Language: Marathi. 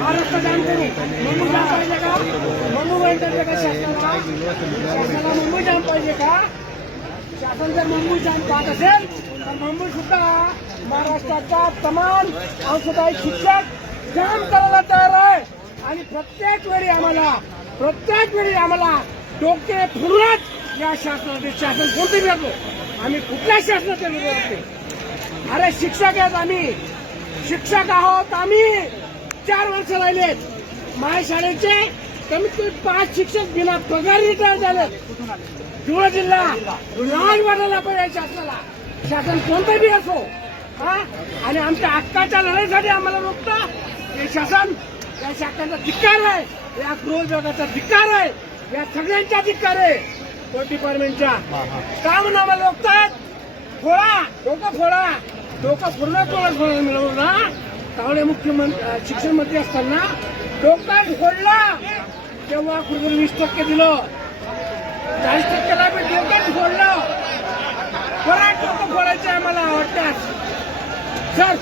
हा रस्ता जाम करू. मुंबई जाम पाहिजे का? मुंबई पाहिजे का शासनाला? शासनाला मुंबई जाम पाहिजे का? शासन जर मुंबई जाम पाहत असेल तर मुंबई सुद्धा महाराष्ट्राचा तमाम औषधाई शिक्षक जाम करायला तयार आहे. आणि प्रत्येक वेळी आम्हाला डोके फुरत या शासनाचे शासन कोणते घेतो. आम्ही कुठल्या शासनाच्या विरोधात नाही. अरे शिक्षक आहेत, आम्ही शिक्षक आहोत. आम्ही 4 वर्ष राहिलेत. माझ्या शाळेचे कमीत कमी 5 शिक्षक बिना पगार रिटायर झाले. धुळे जिल्हा लाज वाटायला पाहिजे शासनाला. शासन कोणतं बी असो. हा, आणि आमच्या हक्काच्या लढाईसाठी आम्हाला रोखतं हे शासन. या शासनाचा धिक्कार आहे, या गृह विभागाचा धिक्कार आहे, या सगळ्यांचा धिक्कार आहे. पोलीस डिपार्टमेंटच्या का म्हणून आम्हाला रोखतात. फोडा डोकं फोडा. डोकं पूर्ण मिळवलं ना. त्यामुळे मुख्यमंत्री शिक्षण मंत्री असताना डोकं फोडलं तेव्हा कुठेतरी 20% दिलं. 40%ला पण डोकं फोडलं. परत डोकं फोडायचं आम्हाला वाटतात. सर